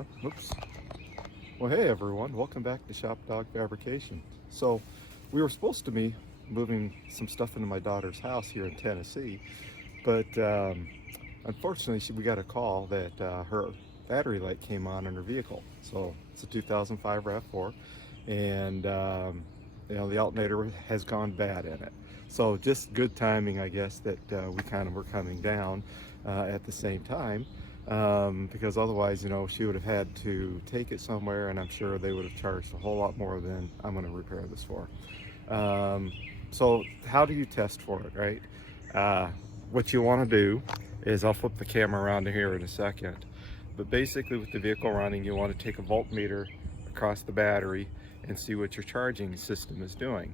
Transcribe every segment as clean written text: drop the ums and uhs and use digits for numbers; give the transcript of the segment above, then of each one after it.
everyone. Oops. Well, hey everyone, welcome back to Shop Dog Fabrication. So we were supposed to be moving some stuff into my daughter's house here in Tennessee, but unfortunately we got a call that her battery light came on in her vehicle. So it's a 2005 RAV4, and you know, the alternator has gone bad in it. So just good timing, I guess, that we kind of were coming down at the same time. Because otherwise, you know, she would have had to take it somewhere, and I'm sure they would have charged a whole lot more than I'm going to repair this for. So how do you test for it, right? What you want to do is, I'll flip the camera around to here in a second, but basically with the vehicle running, you want to take a voltmeter across the battery and see what your charging system is doing.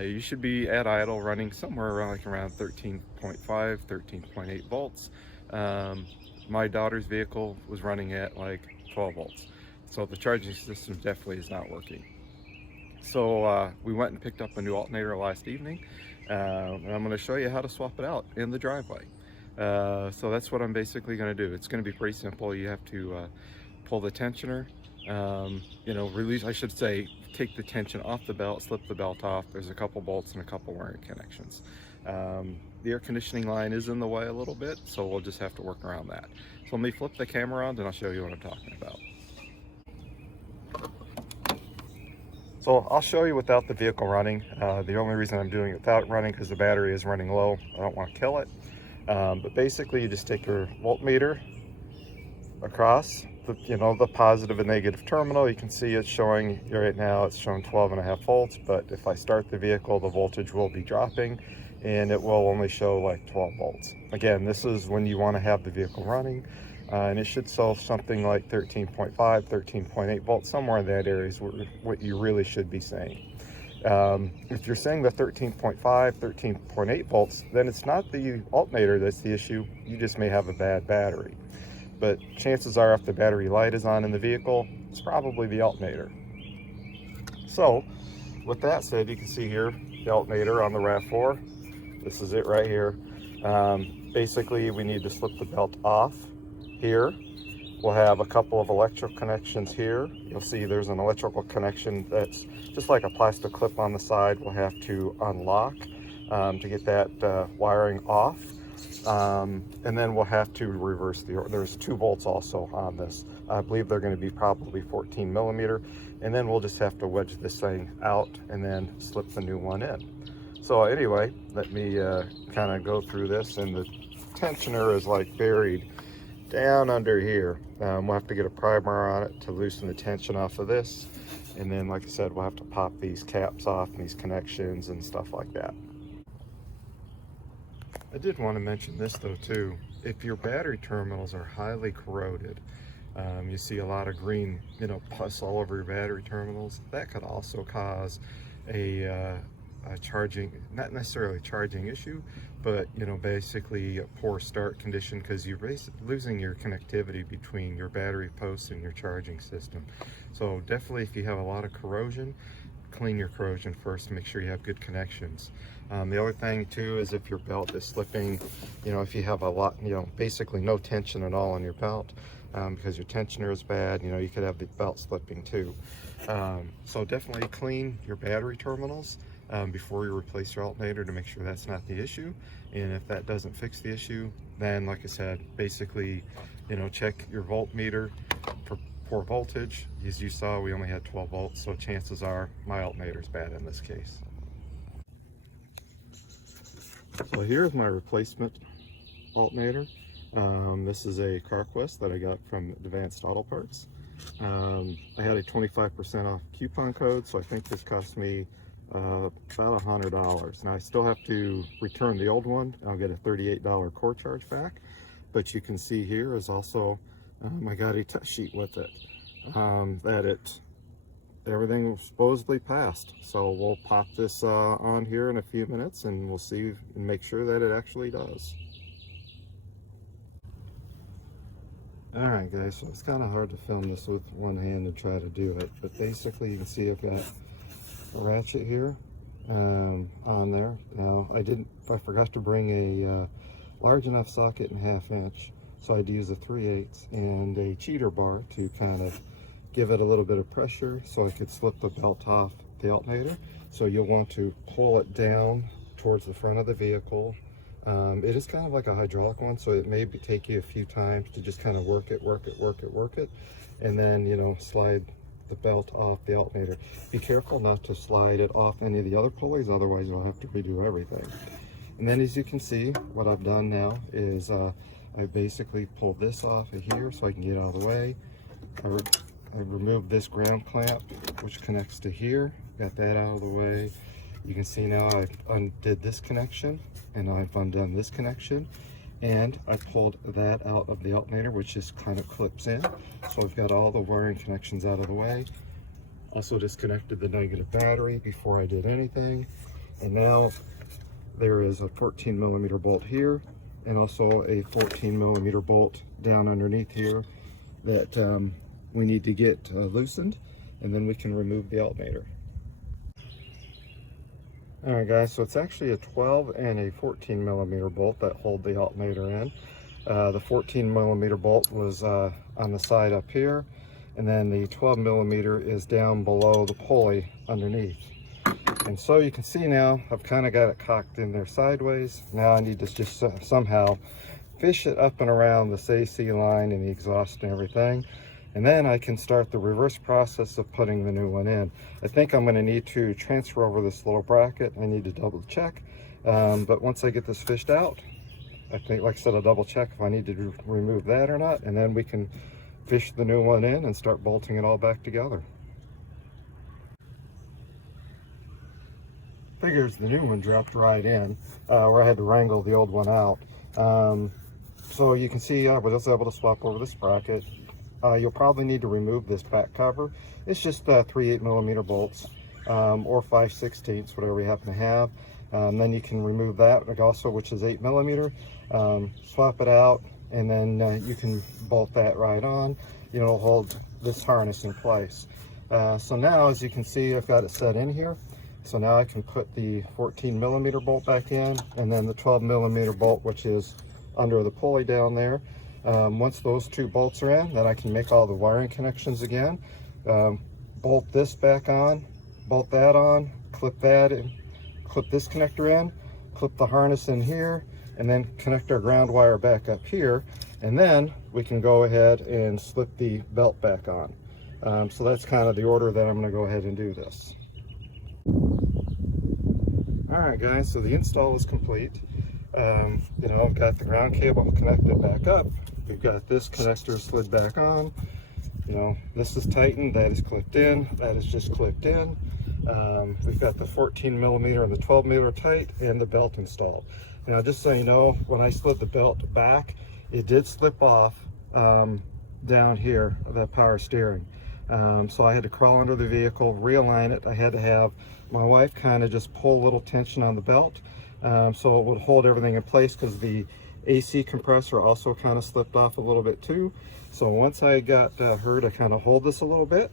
You should be at idle running somewhere around 13.5, 13.8 volts. My daughter's vehicle was running at like 12 volts. So the charging system definitely is not working. So we went and picked up a new alternator last evening, and I'm going to show you how to swap it out in the driveway. So that's what I'm basically going to do. It's going to be pretty simple. You have to pull the tensioner, you know, release, I should say, take the tension off the belt, slip the belt off. There's a couple bolts and a couple wiring connections. The air conditioning line is in the way a little bit, so we'll just have to work around that. So let me flip the camera around and I'll show you what I'm talking about. So I'll show you without the vehicle running. The only reason I'm doing it without running because the battery is running low. I don't want to kill it. But basically you just take your voltmeter across the, you know, the positive and negative terminal. You can see it's showing right now, it's showing 12.5 volts, but if I start the vehicle, the voltage will be dropping and it will only show like 12 volts. Again, this is when you want to have the vehicle running, and it should show something like 13.5, 13.8 volts, somewhere in that area is what you really should be saying. If you're saying the 13.5, 13.8 volts, then it's not the alternator that's the issue. You just may have a bad battery. But chances are, if the battery light is on in the vehicle, it's probably the alternator. So with that said, you can see here the alternator on the RAV4. This is it right here. Basically, we need to slip the belt off here. We'll have a couple of electrical connections here. You'll see there's an electrical connection that's just like a plastic clip on the side. We'll have to unlock to get that wiring off. And then we'll have to reverse there's 2 volts also on this. I believe they're going to be probably 14 millimeter. And then we'll just have to wedge this thing out and then slip the new one in. So anyway, let me kind of go through this, and the tensioner is like buried down under here. We'll have to get a primer on it to loosen the tension off of this. And then, like I said, we'll have to pop these caps off and these connections and stuff like that. I did want to mention this though too. If your battery terminals are highly corroded, you see a lot of green, you know, pus all over your battery terminals, that could also cause a charging, not necessarily a charging issue, but you know, basically a poor start condition, because you're losing your connectivity between your battery posts and your charging system. So definitely, if you have a lot of corrosion, clean your corrosion first, make sure you have good connections. The other thing too is if your belt is slipping, you know, if you have a lot, you know, basically no tension at all on your belt, because your tensioner is bad, you know, you could have the belt slipping too. So definitely clean your battery terminals before you replace your alternator to make sure that's not the issue. And if that doesn't fix the issue, then like I said, basically, you know, check your voltmeter for poor voltage. As you saw, we only had 12 volts, so chances are my alternator is bad in this case. So here's my replacement alternator. This is a CarQuest that I got from Advanced Auto Parts. I had a 25% off coupon code, so I think this cost me about $100. Now I still have to return the old one. I'll get a $38 core charge back, but you can see here is also I got a test sheet with it, that everything supposedly passed. So we'll pop this on here in a few minutes, and we'll see and make sure that it actually does. All right guys, so it's kind of hard to film this with one hand and try to do it, but basically you can see I've got a ratchet here on there. Now I forgot to bring a large enough socket in 1/2 inch So I'd use a 3/8 and a cheater bar to kind of give it a little bit of pressure so I could slip the belt off the alternator. So you'll want to pull it down towards the front of the vehicle. It is kind of like a hydraulic one, so it may take you a few times to just kind of work it, and then, you know, slide the belt off the alternator. Be careful not to slide it off any of the other pulleys, otherwise you'll have to redo everything. And then, as you can see, what I've done now is I basically pulled this off of here so I can get out of the way. I removed this ground clamp, which connects to here. Got that out of the way. You can see now I undid this connection, and I've undone this connection, and I pulled that out of the alternator, which just kind of clips in. So I've got all the wiring connections out of the way. Also disconnected the negative battery before I did anything. And now there is a 14mm bolt here, and also a 14mm bolt down underneath here that we need to get loosened, and then we can remove the alternator. Alright guys, so it's actually a 12 and a 14mm bolt that hold the alternator in. The 14mm bolt was on the side up here, and then the 12mm is down below the pulley underneath. And so you can see now I've kind of got it cocked in there sideways. Now I need to just somehow fish it up and around this AC line and the exhaust and everything. And then I can start the reverse process of putting the new one in. I think I'm going to need to transfer over this little bracket. I need to double check. But once I get this fished out, I think, like I said, I'll double check if I need to remove that or not. And then we can fish the new one in and start bolting it all back together. Figures the new one dropped right in, where I had to wrangle the old one out. So you can see I was able to swap over this bracket. You'll probably need to remove this back cover. It's just 3/8mm bolts, or 5/16, whatever you happen to have. Then you can remove that also, which is 8mm. Swap it out, and then you can bolt that right on. You know, it'll hold this harness in place. So now, as you can see, I've got it set in here. So now I can put the 14mm bolt back in, and then the 12mm bolt, which is under the pulley down there. Once those two bolts are in, then I can make all the wiring connections again. Bolt this back on, bolt that on, clip that in, clip this connector in, clip the harness in here, and then connect our ground wire back up here. And then we can go ahead and slip the belt back on. So that's kind of the order that I'm going to go ahead and do this. Alright guys, so the install is complete. You know, I've got the ground cable connected back up. We've got this connector slid back on. You know, this is tightened, that is clipped in, that is just clipped in. We've got the 14mm and the 12mm tight, and the belt installed. Now, just so you know, when I slid the belt back, it did slip off down here, the power steering. So I had to crawl under the vehicle, realign it. I had to have my wife kind of just pull a little tension on the belt, so it would hold everything in place, because the AC compressor also kind of slipped off a little bit too. So once I got her to kind of hold this a little bit,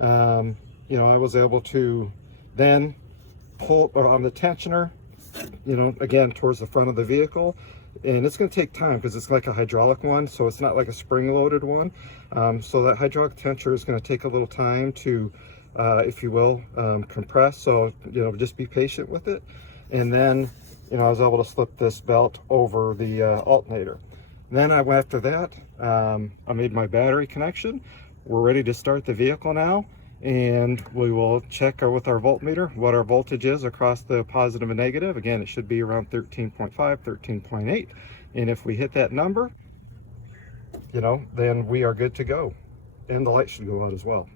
you know, I was able to then pull on the tensioner, you know, again towards the front of the vehicle. And it's going to take time because it's like a hydraulic one, so it's not like a spring-loaded one. So that hydraulic tensioner is going to take a little time to, if you will, compress. So, you know, just be patient with it. And then, you know, I was able to slip this belt over the alternator. Then after that, I made my battery connection. We're ready to start the vehicle now, and we will check with our voltmeter what our voltage is across the positive and negative. Again, it should be around 13.5, 13.8. And if we hit that number, you know, then we are good to go. And the light should go out as well.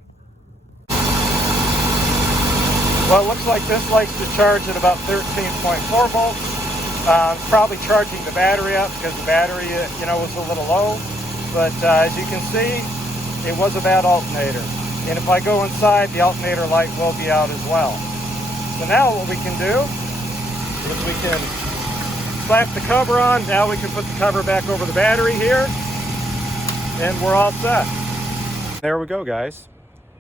Well, it looks like this light should charge at about 13.4 volts. Probably charging the battery up because the battery, you know, was a little low. But as you can see, it was a bad alternator. And if I go inside, the alternator light will be out as well. So now what we can do is we can slap the cover on. Now we can put the cover back over the battery here, and we're all set. There we go, guys.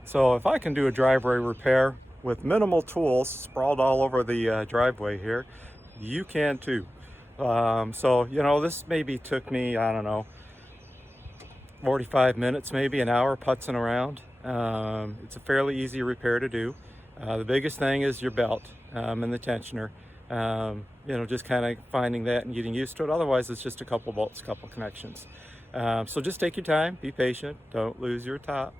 So if I can do a driveway repair with minimal tools sprawled all over the driveway here, you can too. So, you know, this maybe took me, I don't know, 45 minutes, maybe an hour putzing around. It's a fairly easy repair to do. The biggest thing is your belt and the tensioner. You know, just kind of finding that and getting used to it. Otherwise, it's just a couple bolts, couple connections. So just take your time, be patient, don't lose your top,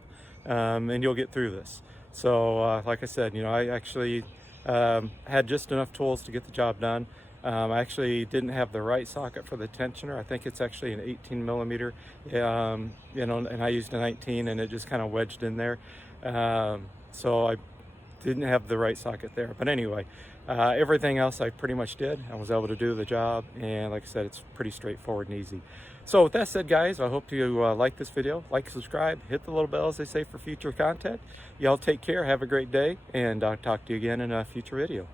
and you'll get through this. So like I said, you know, I actually had just enough tools to get the job done. I actually didn't have the right socket for the tensioner. I think it's actually an 18 millimeter, you know, and I used a 19, and it just kind of wedged in there. So I didn't have the right socket there. But anyway, everything else I pretty much did. I was able to do the job, and like I said, it's pretty straightforward and easy. So with that said, guys, I hope you like this video. Like, subscribe, hit the little bell, as they say, for future content. Y'all take care, have a great day, and I'll talk to you again in a future video.